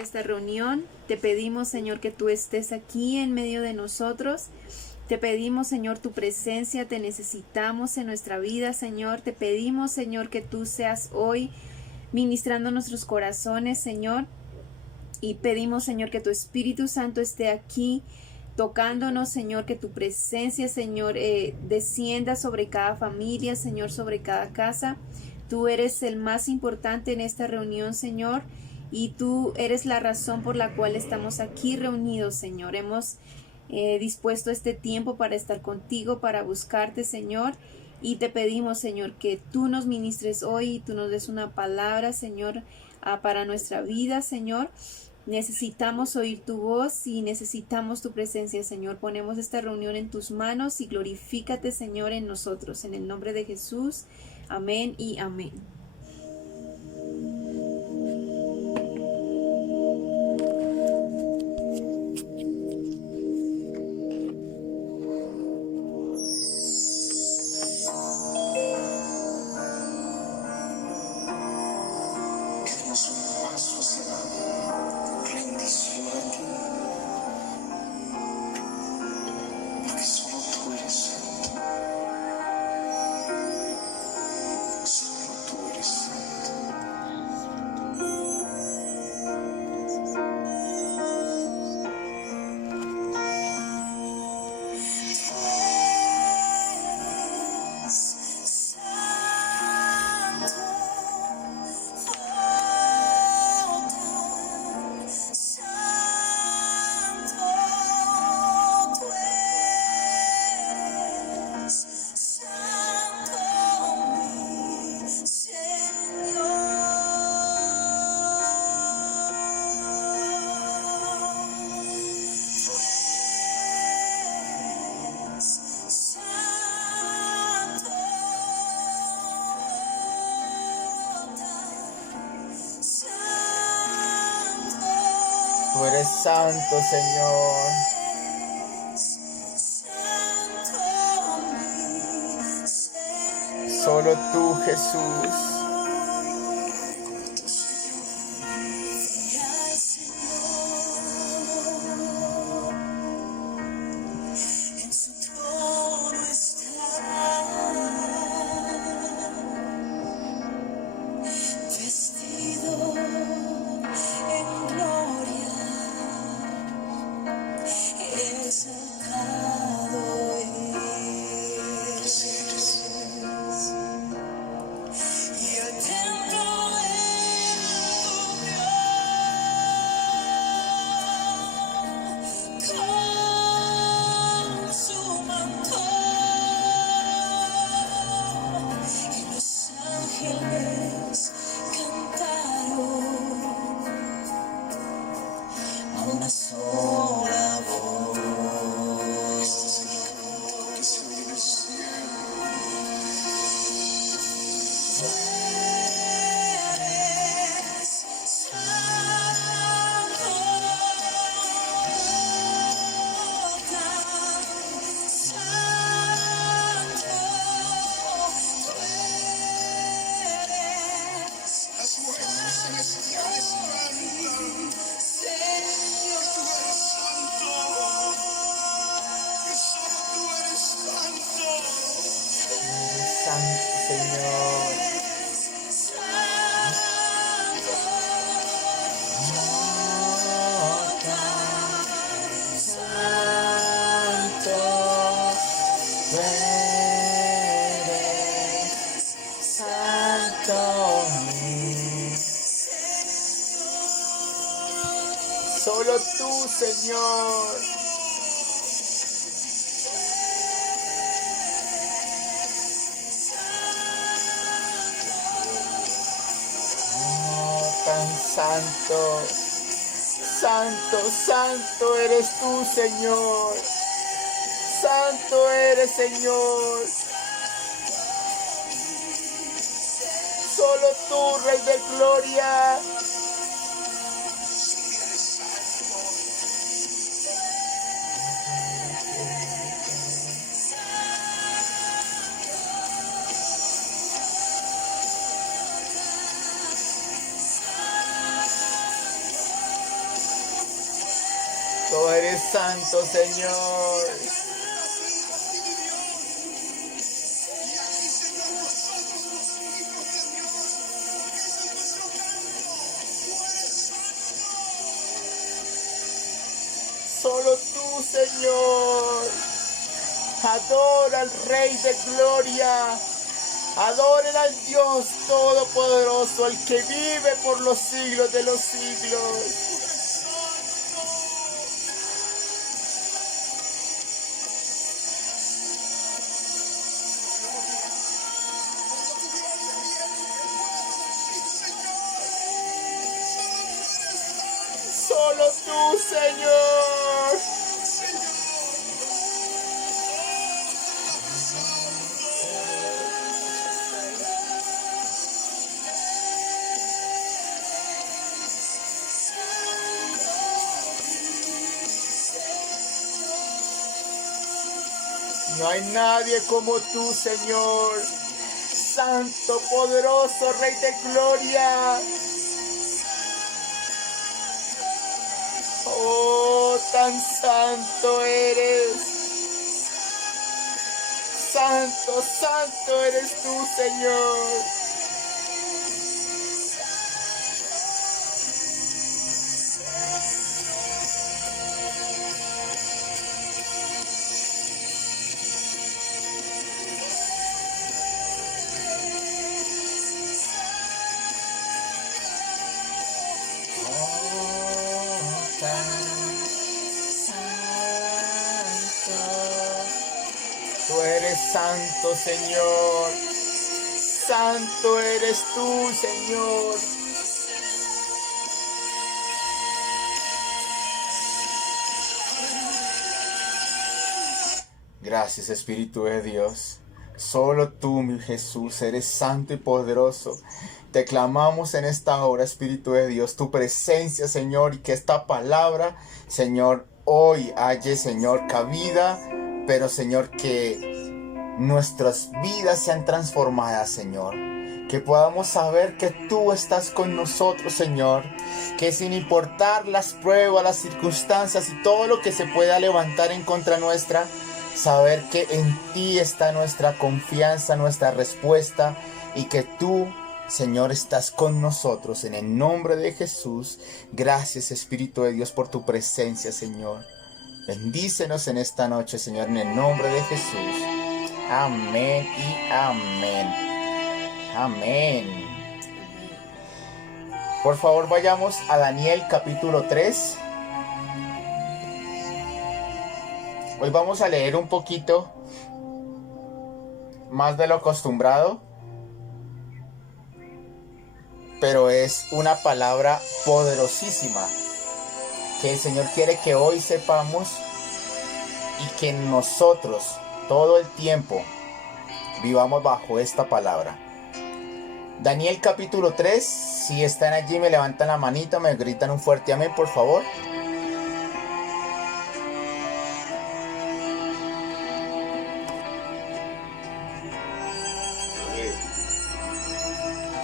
esta reunión. Te pedimos, Señor, que tú estés aquí en medio de nosotros. Te pedimos, Señor, tu presencia. Te necesitamos en nuestra vida, Señor. Te pedimos, Señor, que tú seas hoy ministrando nuestros corazones, Señor. Y pedimos, Señor, que tu Espíritu Santo esté aquí tocándonos, Señor, que tu presencia, Señor, descienda sobre cada familia, Señor, sobre cada casa. Tú eres el más importante en esta reunión, Señor, y tú eres la razón por la cual estamos aquí reunidos, Señor. Hemos dispuesto este tiempo para estar contigo, para buscarte, Señor, y te pedimos, Señor, que tú nos ministres hoy y tú nos des una palabra, Señor, para nuestra vida, Señor. Necesitamos oír tu voz y necesitamos tu presencia, Señor. Ponemos esta reunión en tus manos y glorifícate, Señor, en nosotros. En el nombre de Jesús. Amén y amén. Tú eres santo, Señor. Solo tú, Jesús. Solo tú, Señor. Oh, tan santo. Santo, santo eres tú, Señor. Santo eres, Señor. Solo tú, Rey de Gloria. Tú eres santo, Señor. Solo tú, Señor. Adora al Rey de Gloria. Adoren al Dios Todopoderoso, al que vive por los siglos de los siglos. Solo tú, Señor. No hay nadie como tú, Señor. Santo, poderoso, Rey de Gloria. Oh, tan santo eres. Santo, santo eres tú, Señor. Tú eres santo, Señor. Santo eres tú, Señor. Gracias, Espíritu de Dios. Solo tú, mi Jesús, eres santo y poderoso. Te clamamos en esta hora, Espíritu de Dios, tu presencia, Señor, y que esta palabra, Señor, hoy halle, Señor, cabida, pero, Señor, que nuestras vidas sean transformadas, Señor. Que podamos saber que tú estás con nosotros, Señor. Que sin importar las pruebas, las circunstancias y todo lo que se pueda levantar en contra nuestra, saber que en ti está nuestra confianza, nuestra respuesta, y que tú, Señor, estás con nosotros. En el nombre de Jesús, gracias, Espíritu de Dios, por tu presencia, Señor. Bendícenos en esta noche, Señor, en el nombre de Jesús. Amén y amén. Amén. Por favor, vayamos a Daniel capítulo 3. Hoy vamos a leer un poquito más de lo acostumbrado, pero es una palabra poderosísima que el Señor quiere que hoy sepamos y que nosotros todo el tiempo vivamos bajo esta palabra. Daniel capítulo 3, si están allí me levantan la manita, me gritan un fuerte amén, por favor.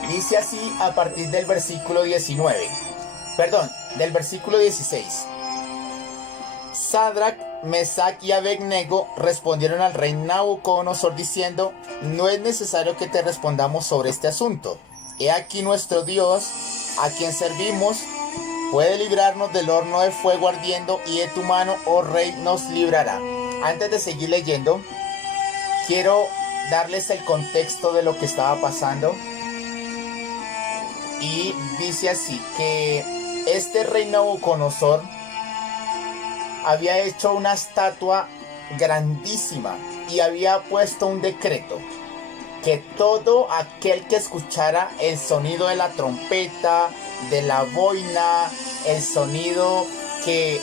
Dice así a partir del versículo 19. Perdón, del versículo 16. Sadrac, Mesach y Abednego respondieron al rey Nabucodonosor diciendo: no es necesario que te respondamos sobre este asunto. He aquí nuestro Dios, a quien servimos, puede librarnos del horno de fuego ardiendo, y de tu mano, oh rey, nos librará. Antes de seguir leyendo, quiero darles el contexto de lo que estaba pasando. Y dice así, que este rey Nabucodonosor había hecho una estatua grandísima y había puesto un decreto que todo aquel que escuchara el sonido de la trompeta, de la boina, el sonido que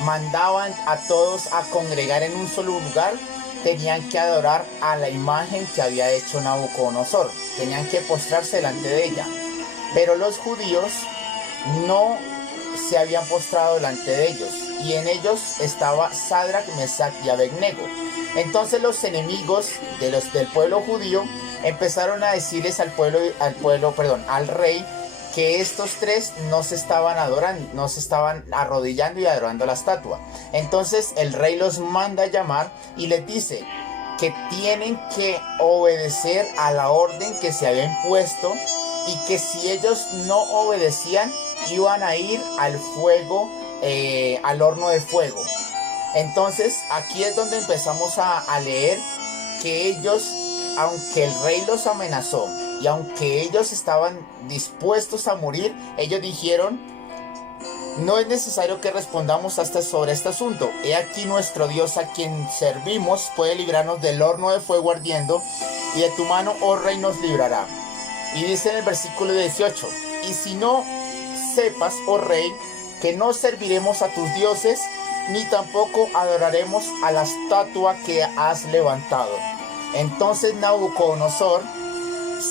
mandaban a todos a congregar en un solo lugar, tenían que adorar a la imagen que había hecho Nabucodonosor, tenían que postrarse delante de ella. Pero los judíos no se habían postrado delante de ellos, y en ellos estaba Sadrac, Mesach y Abednego. Entonces los enemigos del pueblo judío empezaron a decirles al rey que estos tres no se estaban adorando, no se estaban arrodillando y adorando la estatua. Entonces el rey los manda a llamar y les dice que tienen que obedecer a la orden que se había impuesto y que si ellos no obedecían iban a ir al fuego, al horno de fuego. Entonces aquí es donde empezamos a leer que ellos, aunque el rey los amenazó y aunque ellos estaban dispuestos a morir, ellos dijeron: no es necesario que respondamos sobre este asunto. He aquí nuestro Dios a quien servimos puede librarnos del horno de fuego ardiendo, y de tu mano, oh rey, nos librará. Y dice en el versículo 18: y si no sepas, oh rey, que no serviremos a tus dioses, ni tampoco adoraremos a la estatua que has levantado. Entonces Nabucodonosor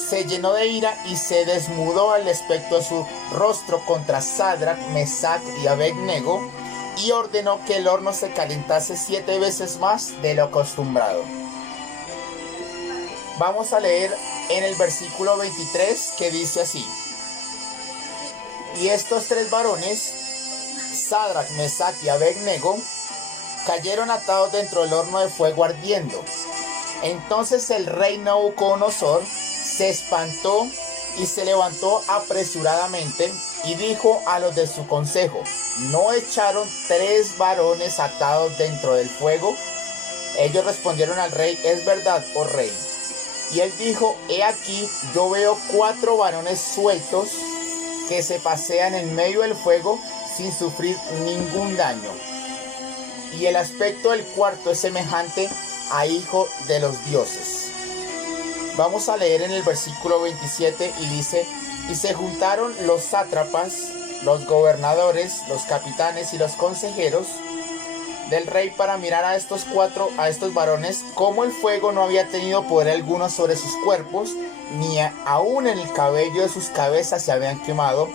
se llenó de ira y se desnudó al aspecto de su rostro contra Sadrach, Mesach y Abed-nego, y ordenó que el horno se calentase 7 veces más de lo acostumbrado. Vamos a leer en el versículo 23, que dice así: y estos 3 varones, Sadrach, Mesach y Abed-nego, cayeron atados dentro del horno de fuego ardiendo. Entonces el rey Nabucodonosor se espantó y se levantó apresuradamente y dijo a los de su consejo: ¿no echaron 3 varones atados dentro del fuego? Ellos respondieron al rey: es verdad, oh rey. Y él dijo: he aquí, yo veo 4 varones sueltos que se pasean en medio del fuego sin sufrir ningún daño. Y el aspecto del cuarto es semejante a hijo de los dioses. Vamos a leer en el versículo 27 y dice: y se juntaron los sátrapas, los gobernadores, los capitanes y los consejeros del rey para mirar a estos varones, como el fuego no había tenido poder alguno sobre sus cuerpos, ni aún en el cabello de sus cabezas se habían quemado.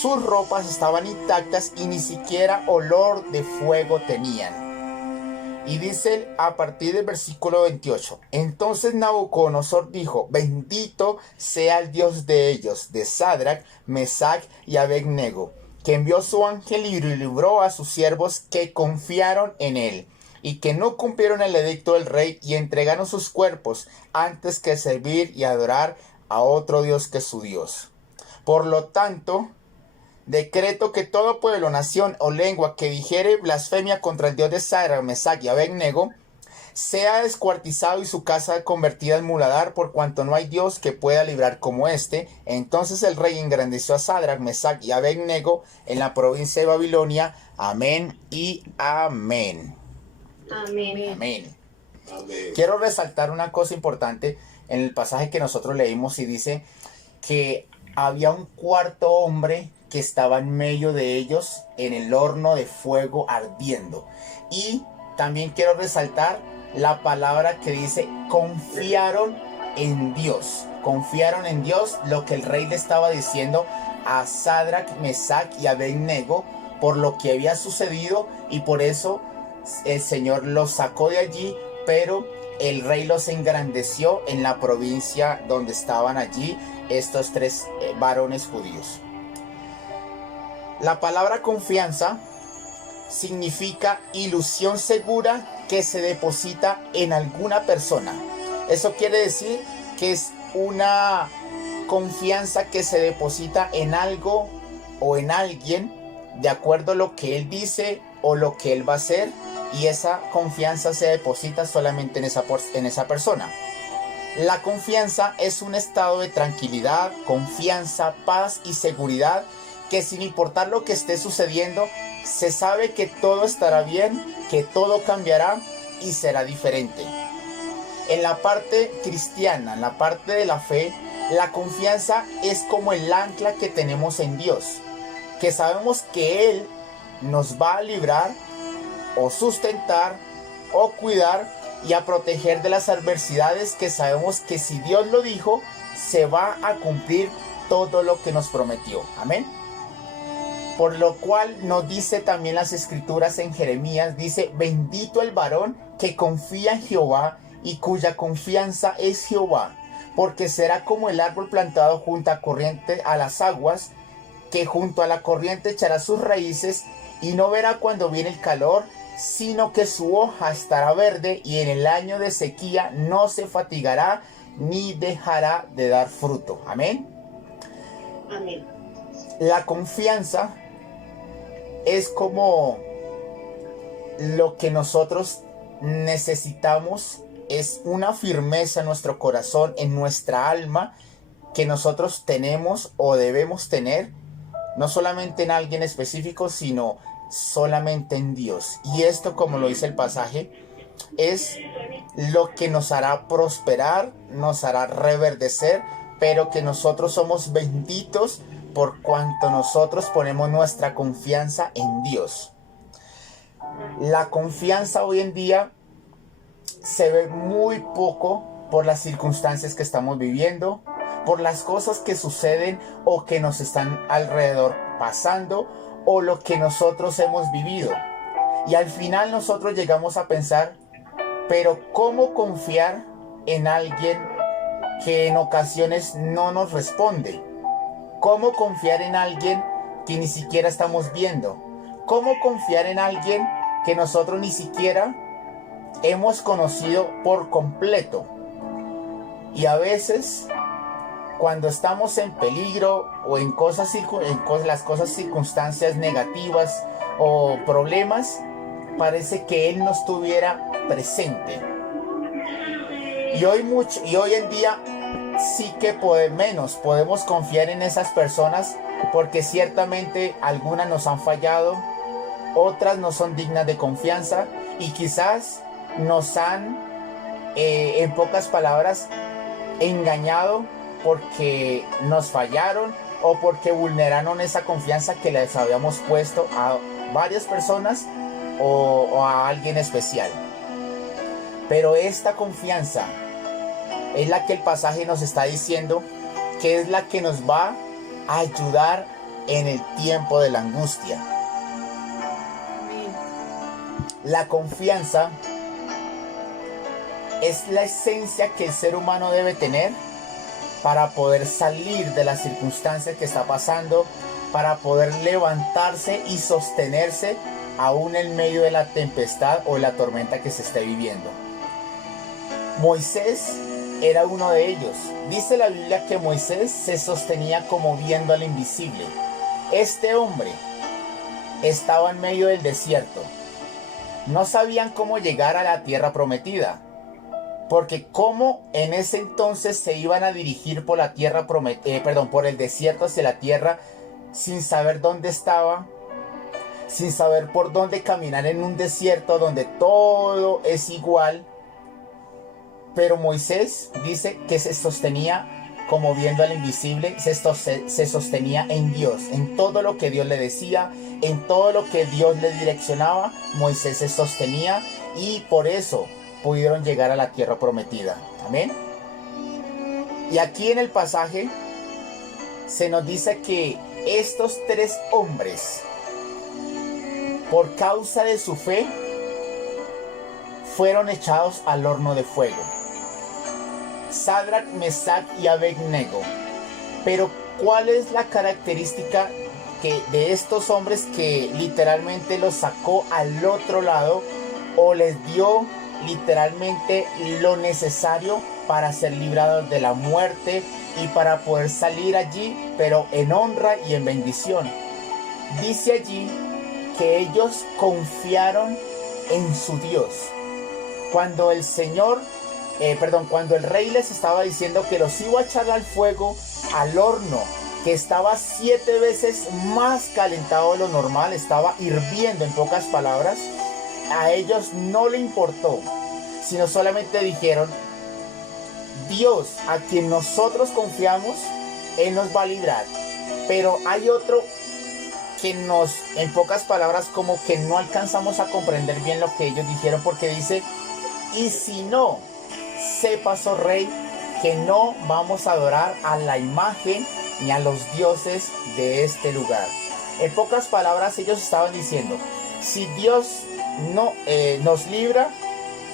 Sus ropas estaban intactas y ni siquiera olor de fuego tenían. Y dice a partir del versículo 28: entonces Nabucodonosor dijo: bendito sea el Dios de ellos, de Sadrach, Mesach y Abed-nego, que envió su ángel y libró a sus siervos que confiaron en él, y que no cumplieron el edicto del rey y entregaron sus cuerpos antes que servir y adorar a otro Dios que su Dios. Por lo tanto, decreto que todo pueblo, nación o lengua que dijere blasfemia contra el Dios de Sadrach, Mesach y Abed-nego sea descuartizado y su casa convertida en muladar, por cuanto no hay Dios que pueda librar como este. Entonces el rey engrandeció a Sadrach, Mesach y Abed-nego en la provincia de Babilonia. Amén y amén. Amén. Amén. Amén. Quiero resaltar una cosa importante en el pasaje que nosotros leímos, y dice que había un cuarto hombre que estaba en medio de ellos en el horno de fuego ardiendo. Y también quiero resaltar la palabra que dice: confiaron en Dios. Confiaron en Dios, lo que el rey le estaba diciendo a Sadrach, Mesach y Abed-nego por lo que había sucedido, y por eso el Señor los sacó de allí, pero el rey los engrandeció en la provincia donde estaban allí estos 3 varones judíos. La palabra confianza significa ilusión segura que se deposita en alguna persona. Eso quiere decir que es una confianza que se deposita en algo o en alguien de acuerdo a lo que él dice o lo que él va a hacer, y esa confianza se deposita solamente en esa persona. La confianza es un estado de tranquilidad, confianza, paz y seguridad, que sin importar lo que esté sucediendo, se sabe que todo estará bien, que todo cambiará y será diferente. En la parte cristiana, en la parte de la fe, la confianza es como el ancla que tenemos en Dios, que sabemos que Él nos va a librar o sustentar o cuidar y a proteger de las adversidades, que sabemos que si Dios lo dijo, se va a cumplir todo lo que nos prometió. Amén. Por lo cual nos dice también las escrituras en Jeremías, dice: bendito el varón que confía en Jehová y cuya confianza es Jehová, porque será como el árbol plantado junto a corriente a las aguas, que junto a la corriente echará sus raíces y no verá cuando viene el calor, sino que su hoja estará verde y en el año de sequía no se fatigará ni dejará de dar fruto. Amén. Amén. La confianza es como lo que nosotros necesitamos, es una firmeza en nuestro corazón, en nuestra alma, que nosotros tenemos o debemos tener, no solamente en alguien específico, sino solamente en Dios. Y esto, como lo dice el pasaje, es lo que nos hará prosperar, nos hará reverdecer, pero que nosotros somos benditos por cuanto nosotros ponemos nuestra confianza en Dios. La confianza hoy en día se ve muy poco por las circunstancias que estamos viviendo, por las cosas que suceden o que nos están alrededor pasando, o lo que nosotros hemos vivido. Y al final nosotros llegamos a pensar, pero ¿cómo confiar en alguien que en ocasiones no nos responde? ¿Cómo confiar en alguien que ni siquiera estamos viendo? ¿Cómo confiar en alguien que nosotros ni siquiera hemos conocido por completo? Y a veces, cuando estamos en peligro o en las circunstancias negativas o problemas, parece que Él no estuviera presente. Y hoy en día sí que podemos confiar en esas personas, porque ciertamente algunas nos han fallado, otras no son dignas de confianza y quizás nos han, en pocas palabras, engañado porque nos fallaron o porque vulneraron esa confianza que les habíamos puesto a varias personas o a alguien especial. Pero esta confianza es la que el pasaje nos está diciendo que es la que nos va a ayudar en el tiempo de la angustia. La confianza es la esencia que el ser humano debe tener para poder salir de las circunstancias que está pasando, para poder levantarse y sostenerse aún en medio de la tempestad o la tormenta que se esté viviendo. Moisés era uno de ellos. Dice la Biblia que Moisés se sostenía como viendo al invisible. Este hombre estaba en medio del desierto. No sabían cómo llegar a la tierra prometida, porque cómo en ese entonces se iban a dirigir por la tierra por el desierto hacia la tierra, sin saber dónde estaba, sin saber por dónde caminar en un desierto donde todo es igual. Pero Moisés dice que se sostenía como viendo al invisible, se sostenía en Dios, en todo lo que Dios le decía, en todo lo que Dios le direccionaba. Moisés se sostenía y por eso pudieron llegar a la tierra prometida. Amén. Y aquí en el pasaje se nos dice que estos tres hombres, por causa de su fe, fueron echados al horno de fuego. Sadrach, Mesach y Abednego. Pero ¿cuál es la característica de estos hombres que literalmente los sacó al otro lado o les dio literalmente lo necesario para ser librados de la muerte y para poder salir allí, pero en honra y en bendición? Dice allí que ellos confiaron en su Dios. Cuando el cuando el rey les estaba diciendo que los iba a echar al fuego, al horno, que estaba 7 veces más calentado de lo normal, estaba hirviendo en pocas palabras, a ellos no le importó, sino solamente dijeron: Dios, a quien nosotros confiamos, Él nos va a librar. Pero hay otro que en pocas palabras, como que no alcanzamos a comprender bien lo que ellos dijeron, porque dice: y si no, sepas, oh rey, que no vamos a adorar a la imagen ni a los dioses de este lugar. En pocas palabras, ellos estaban diciendo: si Dios no nos libra,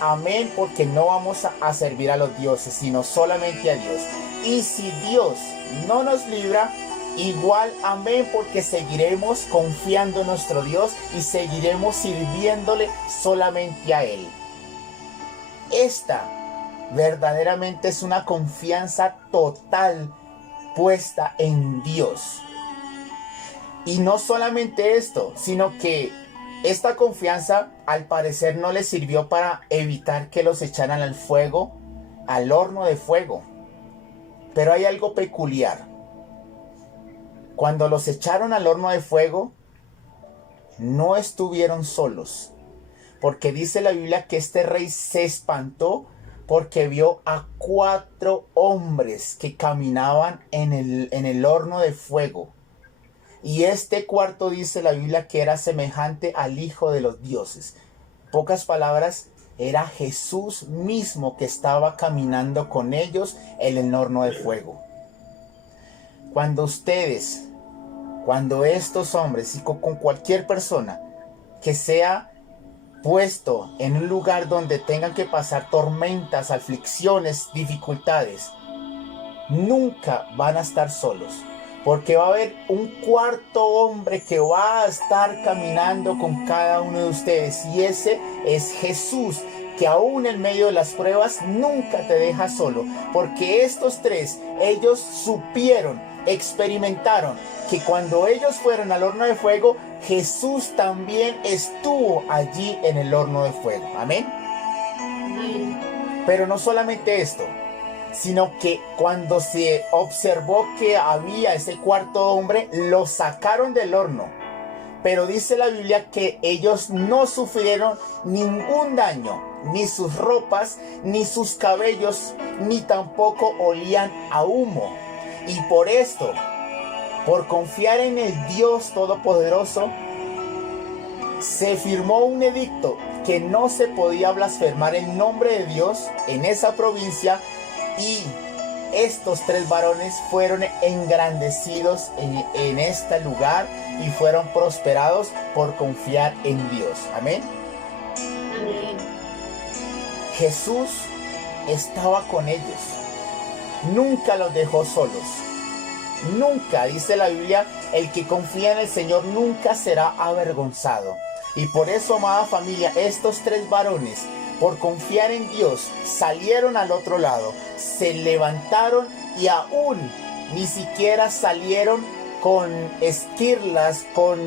amén, porque no vamos a servir a los dioses, sino solamente a Dios. Y si Dios no nos libra, igual amén, porque seguiremos confiando en nuestro Dios y seguiremos sirviéndole solamente a Él. Esta verdaderamente es una confianza total puesta en Dios. Y no solamente esto, sino que esta confianza al parecer no les sirvió para evitar que los echaran al fuego, al horno de fuego. Pero hay algo peculiar. Cuando los echaron al horno de fuego, no estuvieron solos. Porque dice la Biblia que este rey se espantó porque vio a 4 hombres que caminaban en el horno de fuego. Y este cuarto dice la Biblia que era semejante al Hijo de los dioses. Pocas palabras, era Jesús mismo que estaba caminando con ellos en el horno de fuego. Cuando estos hombres y con cualquier persona que sea puesto en un lugar donde tengan que pasar tormentas, aflicciones, dificultades, nunca van a estar solos. Porque va a haber un cuarto hombre que va a estar caminando con cada uno de ustedes. Y ese es Jesús, que aún en medio de las pruebas nunca te deja solo. Porque estos 3, ellos supieron, experimentaron que cuando ellos fueron al horno de fuego, Jesús también estuvo allí en el horno de fuego. Amén. Pero no solamente esto, sino que cuando se observó que había ese cuarto hombre, lo sacaron del horno. Pero dice la Biblia que ellos no sufrieron ningún daño, ni sus ropas, ni sus cabellos, ni tampoco olían a humo. Y por esto, por confiar en el Dios Todopoderoso, se firmó un edicto que no se podía blasfemar el nombre de Dios en esa provincia. Y estos 3 varones fueron engrandecidos en este lugar y fueron prosperados por confiar en Dios. Amén. Amén. Jesús estaba con ellos. Nunca los dejó solos. Nunca, dice la Biblia, el que confía en el Señor nunca será avergonzado. Y por eso, amada familia, estos 3 varones, por confiar en Dios, salieron al otro lado, se levantaron y aún ni siquiera salieron con esquirlas, con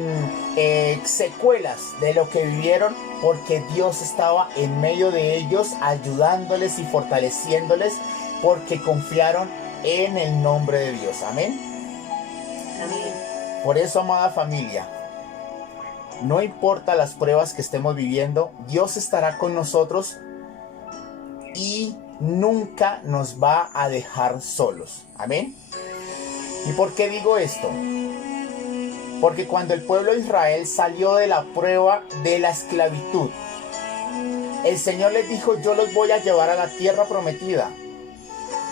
secuelas de lo que vivieron, porque Dios estaba en medio de ellos, ayudándoles y fortaleciéndoles, porque confiaron en el nombre de Dios. Amén. Amén. Por eso, amada familia, no importa las pruebas que estemos viviendo, Dios estará con nosotros y nunca nos va a dejar solos. Amén. ¿Y por qué digo esto? Porque cuando el pueblo de Israel salió de la prueba de la esclavitud, el Señor les dijo: yo los voy a llevar a la tierra prometida.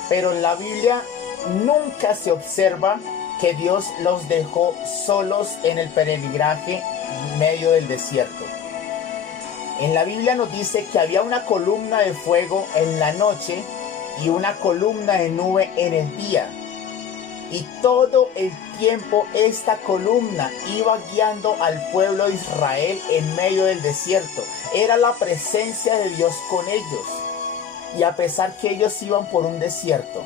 Pero en la Biblia nunca se observa que Dios los dejó solos en el peregrinaje en medio del desierto. En la Biblia nos dice que había una columna de fuego en la noche y una columna de nube en el día. Y todo el tiempo esta columna iba guiando al pueblo de Israel en medio del desierto. Era la presencia de Dios con ellos. Y a pesar que ellos iban por un desierto,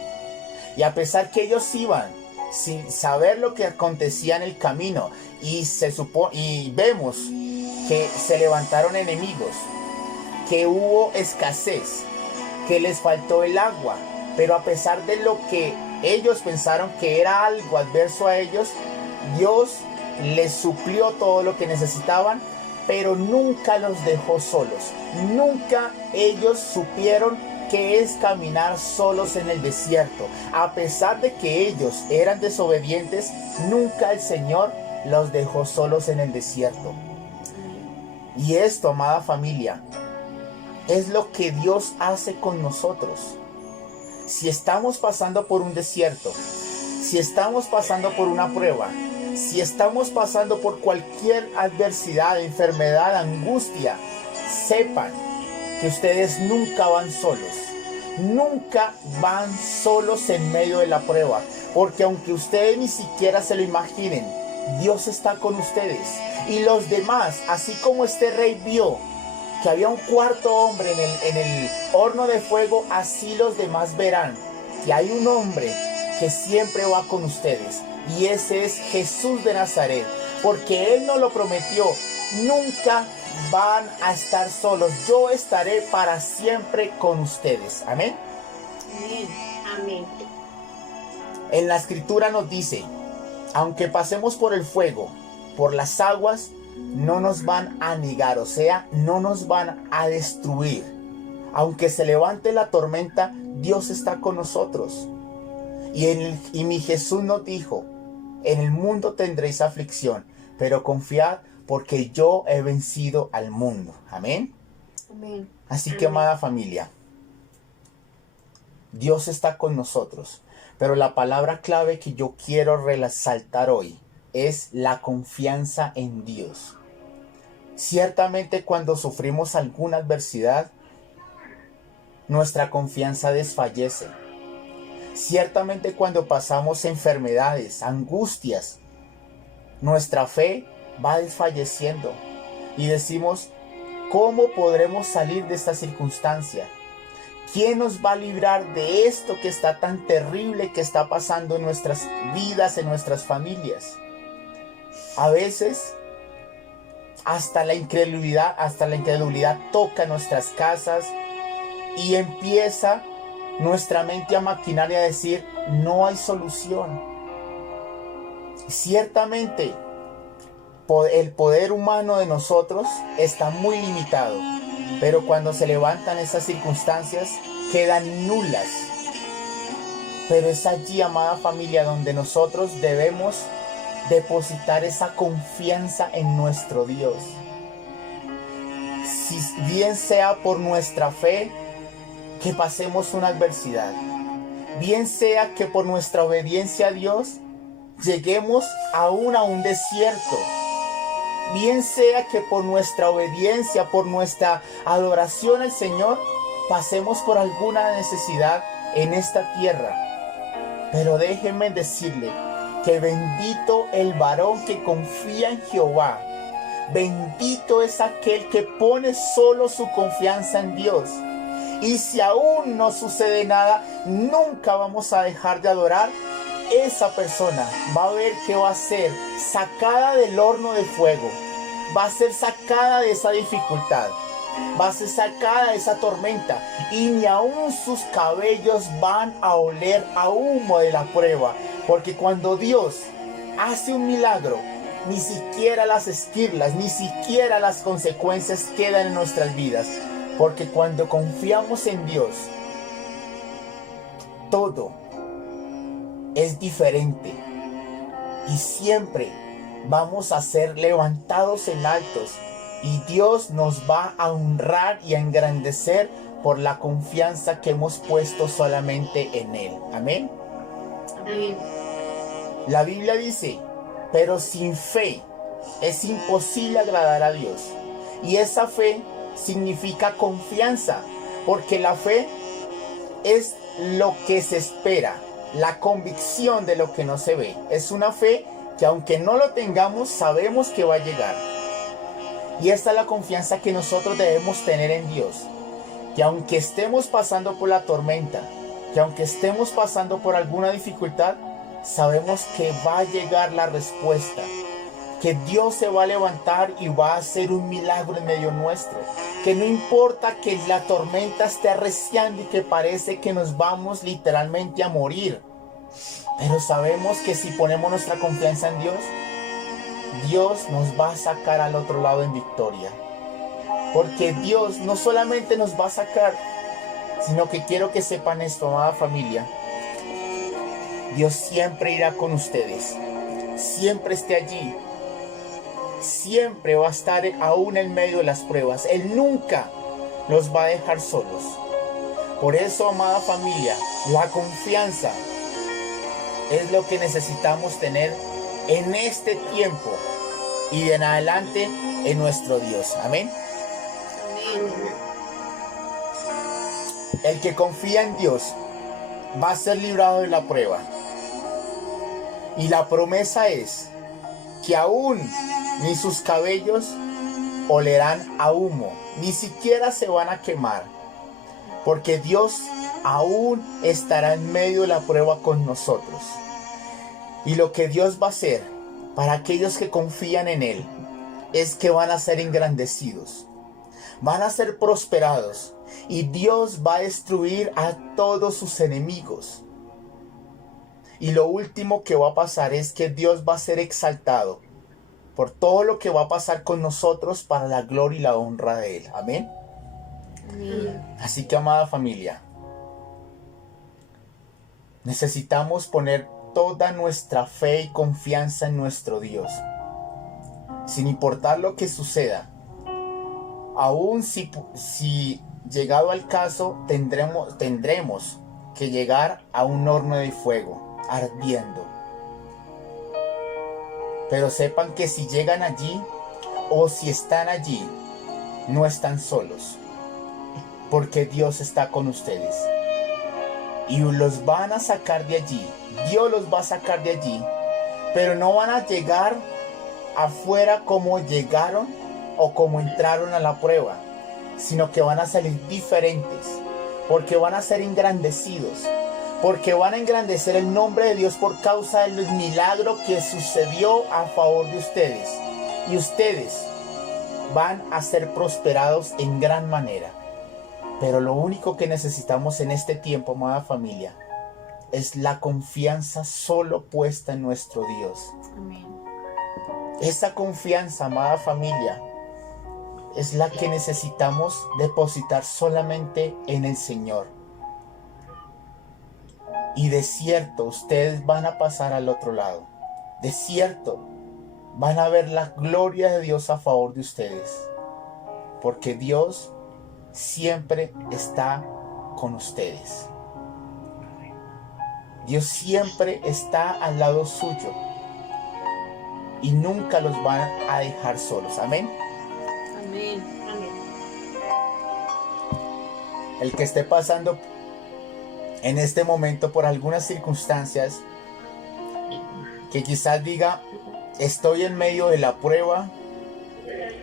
y a pesar que ellos iban sin saber lo que acontecía en el camino, y vemos que se levantaron enemigos, que hubo escasez, que les faltó el agua, pero a pesar de lo que ellos pensaron que era algo adverso a ellos, Dios les suplió todo lo que necesitaban, pero nunca los dejó solos. Nunca ellos supieron qué es caminar solos en el desierto. A pesar de que ellos eran desobedientes, nunca el Señor los dejó solos en el desierto. Y esto, amada familia, es lo que Dios hace con nosotros. Si estamos pasando por un desierto, si estamos pasando por una prueba, si estamos pasando por cualquier adversidad, enfermedad, angustia, sepan que ustedes nunca van solos. Nunca van solos en medio de la prueba, porque aunque ustedes ni siquiera se lo imaginen, Dios está con ustedes. Y los demás, así como este rey vio que había un cuarto hombre en el horno de fuego, así los demás verán que hay un hombre que siempre va con ustedes, y ese es Jesús de Nazaret, porque Él nos lo prometió. Nunca van a estar solos, yo estaré para siempre con ustedes. Amén. Amén. Amén. En la escritura nos dice: aunque pasemos por el fuego, por las aguas, no nos van a anegar, o sea, no nos van a destruir. Aunque se levante la tormenta, Dios está con nosotros. Y mi Jesús nos dijo: en el mundo tendréis aflicción, pero confiad, porque yo he vencido al mundo. Amén. Amén. Así que, amada familia, Dios está con nosotros. Pero la palabra clave que yo quiero resaltar hoy es la confianza en Dios. Ciertamente, cuando sufrimos alguna adversidad, nuestra confianza desfallece. Ciertamente, cuando pasamos enfermedades, angustias, nuestra fe va desfalleciendo y decimos: ¿cómo podremos salir de esta circunstancia? ¿Quién nos va a librar de esto que está tan terrible que está pasando en nuestras vidas, en nuestras familias? A veces hasta la incredulidad toca nuestras casas y empieza nuestra mente a maquinar y a decir: no hay solución. Ciertamente, el poder humano de nosotros está muy limitado, pero cuando se levantan esas circunstancias, quedan nulas. Pero es allí, amada familia, donde nosotros debemos depositar esa confianza en nuestro Dios. Si bien sea por nuestra fe que pasemos una adversidad, bien sea que por nuestra obediencia a Dios lleguemos aún a un desierto, bien sea que por nuestra obediencia, por nuestra adoración al Señor, pasemos por alguna necesidad en esta tierra. Pero déjenme decirle que bendito el varón que confía en Jehová. Bendito es aquel que pone solo su confianza en Dios. Y si aún no sucede nada, nunca vamos a dejar de adorar. Esa persona va a ver que va a ser sacada del horno de fuego, va a ser sacada de esa dificultad, va a ser sacada de esa tormenta, y ni aún sus cabellos van a oler a humo de la prueba, porque cuando Dios hace un milagro, ni siquiera las esquirlas, ni siquiera las consecuencias quedan en nuestras vidas, porque cuando confiamos en Dios, todo es diferente y siempre vamos a ser levantados en altos, y Dios nos va a honrar y a engrandecer por la confianza que hemos puesto solamente en Él. Amén. Amén. La Biblia dice: pero sin fe es imposible agradar a Dios. Y esa fe significa confianza, porque la fe es lo que se espera, la convicción de lo que no se ve. Es una fe que, aunque no lo tengamos, sabemos que va a llegar. Y esta es la confianza que nosotros debemos tener en Dios, que aunque estemos pasando por la tormenta, que aunque estemos pasando por alguna dificultad, sabemos que va a llegar la respuesta, que Dios se va a levantar y va a hacer un milagro en medio nuestro, que no importa que la tormenta esté arreciando y que parece que nos vamos literalmente a morir, pero sabemos que si ponemos nuestra confianza en Dios, Dios nos va a sacar al otro lado en victoria, porque Dios no solamente nos va a sacar, sino que quiero que sepan esto, amada familia: Dios siempre irá con ustedes, siempre esté allí, siempre va a estar aún en medio de las pruebas. Él nunca los va a dejar solos. Por eso, amada familia, la confianza es lo que necesitamos tener en este tiempo y de en adelante en nuestro Dios. Amén. Amén. El que confía en Dios va a ser librado de la prueba. Y la promesa es que aún ni sus cabellos olerán a humo, ni siquiera se van a quemar, porque Dios aún estará en medio de la prueba con nosotros. Y lo que Dios va a hacer para aquellos que confían en Él es que van a ser engrandecidos, van a ser prosperados, y Dios va a destruir a todos sus enemigos. Y lo último que va a pasar es que Dios va a ser exaltado por todo lo que va a pasar con nosotros para la gloria y la honra de Él. Amén. Amén. Así que, amada familia, necesitamos poner toda nuestra fe y confianza en nuestro Dios. Sin importar lo que suceda, aún si llegado al caso, tendremos que llegar a un horno de fuego ardiendo. Pero sepan que si llegan allí o si están allí, no están solos, porque Dios está con ustedes y los van a sacar de allí. Dios los va a sacar de allí, pero no van a llegar afuera como llegaron o como entraron a la prueba, sino que van a salir diferentes, porque van a ser engrandecidos, porque van a engrandecer el nombre de Dios por causa del milagro que sucedió a favor de ustedes, y ustedes van a ser prosperados en gran manera. Pero lo único que necesitamos en este tiempo, amada familia, es la confianza solo puesta en nuestro Dios. Amén. Esa confianza, amada familia, es la que necesitamos depositar solamente en el Señor. Y de cierto, ustedes van a pasar al otro lado. De cierto, van a ver la gloria de Dios a favor de ustedes. Porque Dios siempre está con ustedes. Dios siempre está al lado suyo. Y nunca los van a dejar solos. Amén. Amén. Amén. El que esté pasando en este momento por algunas circunstancias, que quizás diga, estoy en medio de la prueba,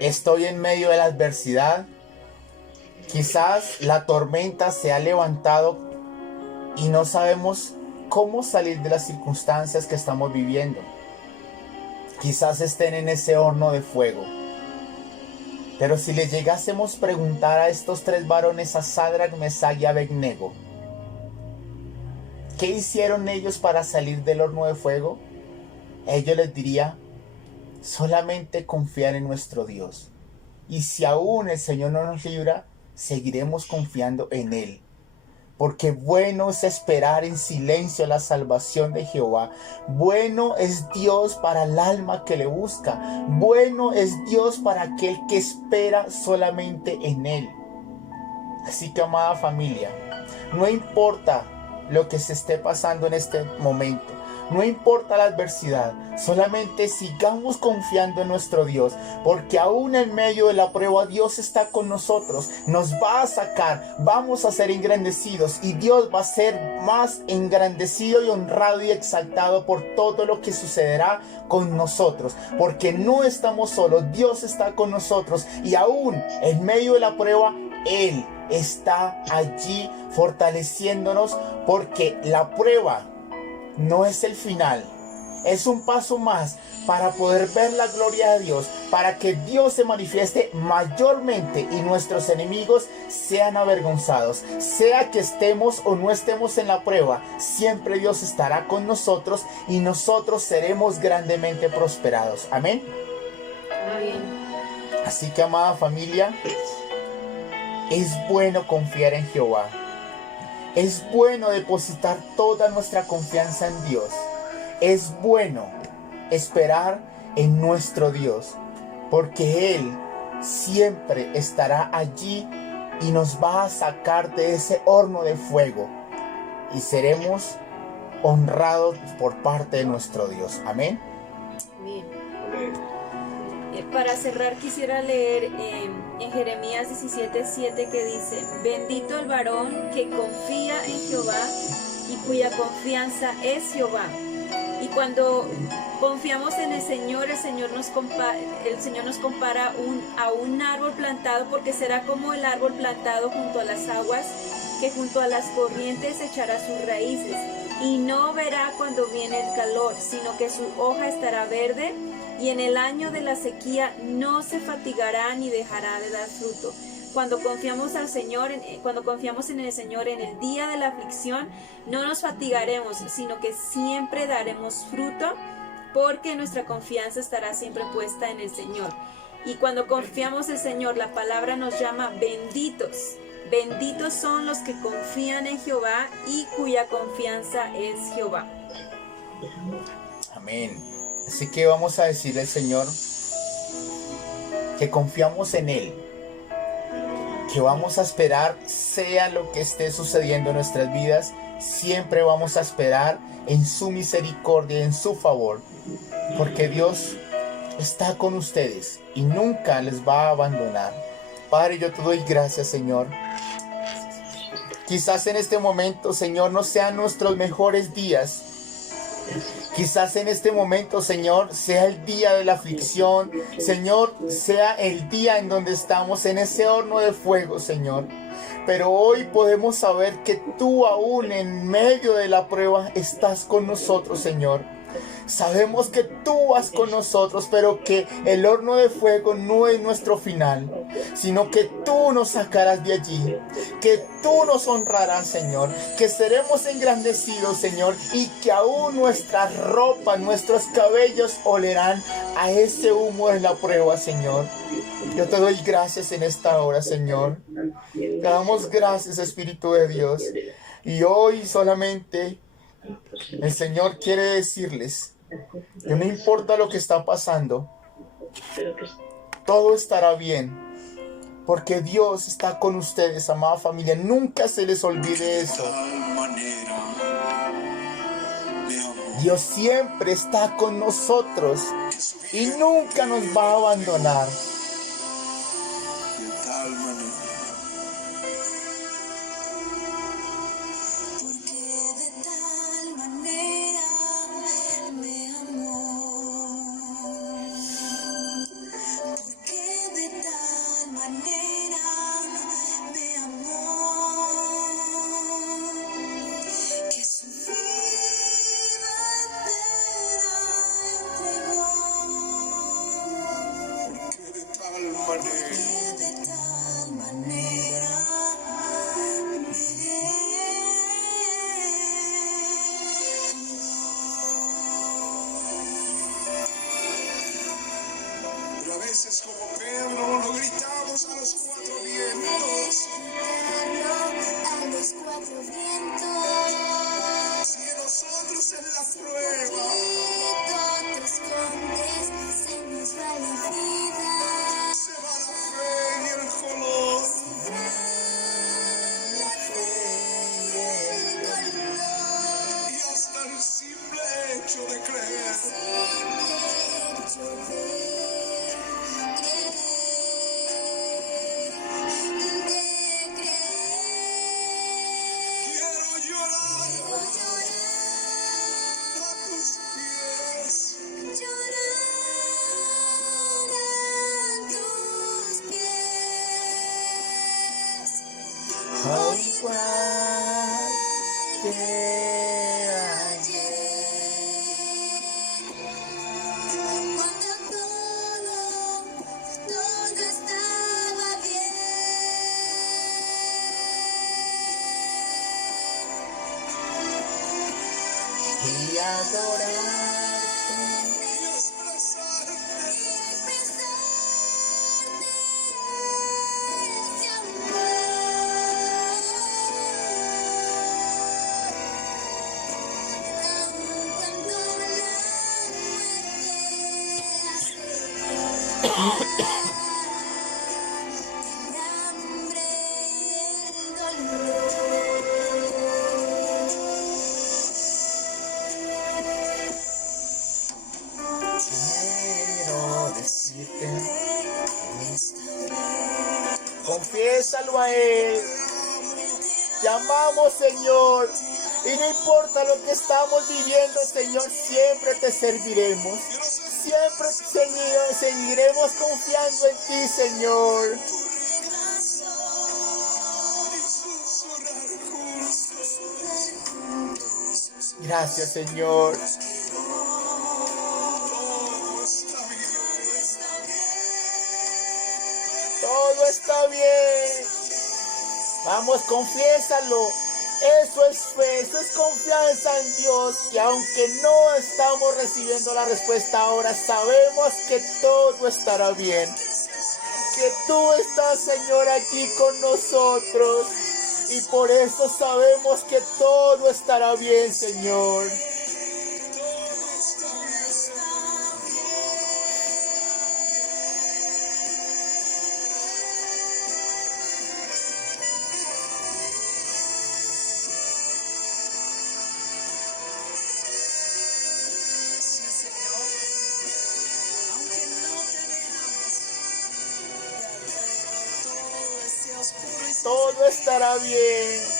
estoy en medio de la adversidad, quizás la tormenta se ha levantado y no sabemos cómo salir de las circunstancias que estamos viviendo. Quizás estén en ese horno de fuego. Pero si le llegásemos a preguntar a estos tres varones, a Sadrac, Mesach y Abednego, ¿qué hicieron ellos para salir del horno de fuego? Ellos les diría, solamente confiar en nuestro Dios. Y si aún el Señor no nos libra, seguiremos confiando en Él. Porque bueno es esperar en silencio la salvación de Jehová. Bueno es Dios para el alma que le busca. Bueno es Dios para aquel que espera solamente en Él. Así que, amada familia, no importa lo que se esté pasando en este momento, no importa la adversidad, solamente sigamos confiando en nuestro Dios, porque aún en medio de la prueba Dios está con nosotros, nos va a sacar, vamos a ser engrandecidos y Dios va a ser más engrandecido y honrado y exaltado por todo lo que sucederá con nosotros, porque no estamos solos, Dios está con nosotros y aún en medio de la prueba Él está allí fortaleciéndonos, porque la prueba no es el final, es un paso más para poder ver la gloria de Dios, para que Dios se manifieste mayormente y nuestros enemigos sean avergonzados. Sea que estemos o no estemos en la prueba, siempre Dios estará con nosotros y nosotros seremos grandemente prosperados. Amén. Amén. Así que, amada familia, es bueno confiar en Jehová. Es bueno depositar toda nuestra confianza en Dios. Es bueno esperar en nuestro Dios, porque Él siempre estará allí y nos va a sacar de ese horno de fuego y seremos honrados por parte de nuestro Dios. Amén. Amén. Para cerrar quisiera leer en Jeremías 17:7 que dice: bendito el varón que confía en Jehová y cuya confianza es Jehová. Y cuando confiamos en el Señor nos compara a un árbol plantado, porque será como el árbol plantado junto a las aguas, que junto a las corrientes echará sus raíces, y no verá cuando viene el calor, sino que su hoja estará verde, y en el año de la sequía no se fatigará ni dejará de dar fruto. Cuando confiamos en el Señor en el día de la aflicción, no nos fatigaremos, sino que siempre daremos fruto, porque nuestra confianza estará siempre puesta en el Señor. Y cuando confiamos en el Señor, la palabra nos llama benditos. Benditos son los que confían en Jehová y cuya confianza es Jehová. Amén. Así que vamos a decirle al Señor que confiamos en Él, que vamos a esperar, sea lo que esté sucediendo en nuestras vidas, siempre vamos a esperar en su misericordia, en su favor, porque Dios está con ustedes y nunca les va a abandonar. Padre, yo te doy gracias, Señor. Quizás en este momento, Señor, no sean nuestros mejores días. Quizás en este momento, Señor, sea el día de la aflicción. Señor, sea el día en donde estamos en ese horno de fuego, Señor. Pero hoy podemos saber que tú aún en medio de la prueba estás con nosotros, Señor. Sabemos que tú vas con nosotros, pero que el horno de fuego no es nuestro final, sino que tú nos sacarás de allí, que tú nos honrarás, Señor, que seremos engrandecidos, Señor, y que aún nuestras ropas, nuestros cabellos olerán a ese humo de la prueba, Señor. Yo te doy gracias en esta hora, Señor. Te damos gracias, Espíritu de Dios. Y hoy solamente el Señor quiere decirles que no importa lo que está pasando, todo estará bien, porque Dios está con ustedes, amada familia. Nunca se les olvide eso. Dios siempre está con nosotros y nunca nos va a abandonar. Como Pedro, lo gritamos a los cuatro vientos. A los cuatro vientos. Si nosotros en la prueba te escondes, se nos va la vida. Se va la fe y el color. Se va la fe y el color. Y hasta el simple hecho de creer. Igual que ayer, cuando todo estaba bien, y adorar. Quiero decirte confiésalo a Él. Te amamos, Señor. Y no importa lo que estamos viviendo, Señor, siempre te serviremos. Siempre, Señor, seguiremos confiando en ti, Señor. Gracias, Señor. Todo está bien. Vamos, confiésalo. Eso es fe, eso es confianza en Dios, que aunque no estamos recibiendo la respuesta ahora, sabemos que todo estará bien. Que tú estás, Señor, aquí con nosotros. Y por eso sabemos que todo estará bien, Señor. Todo estará bien.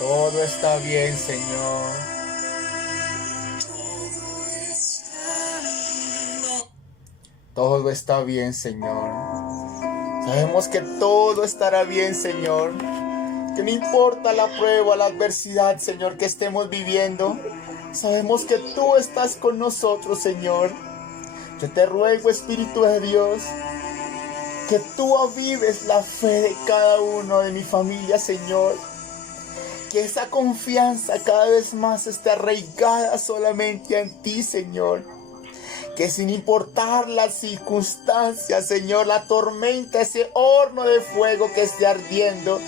Todo está bien, Señor. Todo está bien, Señor. Sabemos que todo estará bien, Señor. Que no importa la prueba, la adversidad, Señor, que estemos viviendo. Sabemos que tú estás con nosotros, Señor. Yo te ruego, Espíritu de Dios, que tú avives la fe de cada uno de mi familia, Señor. Que esa confianza cada vez más esté arraigada solamente en ti, Señor. Que sin importar las circunstancias, Señor, la tormenta, ese horno de fuego que esté ardiendo,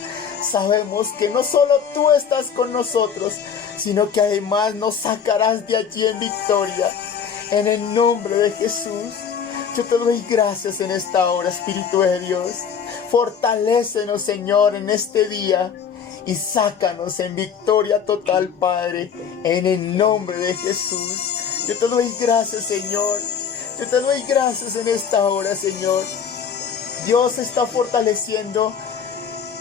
sabemos que no solo tú estás con nosotros, sino que además nos sacarás de allí en victoria. En el nombre de Jesús, yo te doy gracias en esta hora, Espíritu de Dios. Fortalécenos, Señor, en este día. Y sácanos en victoria total, Padre, en el nombre de Jesús. Yo te doy gracias, Señor. Yo te doy gracias en esta hora, Señor. Dios está fortaleciendo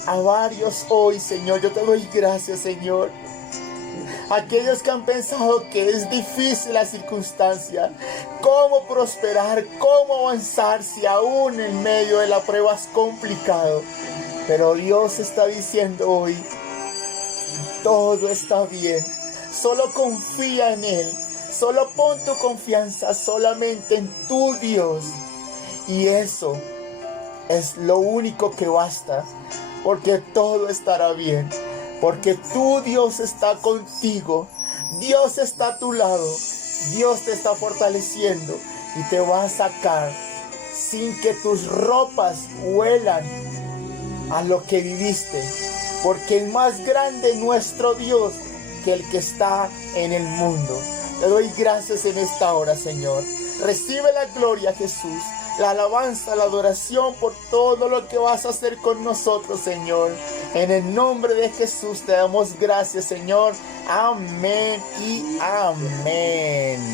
a varios hoy, Señor. Yo te doy gracias, Señor. Aquellos que han pensado que es difícil la circunstancia, cómo prosperar, cómo avanzar si aún en medio de la prueba es complicado. Pero Dios está diciendo hoy, todo está bien. Solo confía en Él. Solo pon tu confianza solamente en tu Dios. Y eso es lo único que basta. Porque todo estará bien. Porque tu Dios está contigo. Dios está a tu lado. Dios te está fortaleciendo. Y te va a sacar sin que tus ropas huelan a lo que viviste, porque es más grande nuestro Dios que el que está en el mundo. Te doy gracias en esta hora, Señor. Recibe la gloria, Jesús, la alabanza, la adoración por todo lo que vas a hacer con nosotros, Señor. En el nombre de Jesús te damos gracias, Señor. Amén y amén.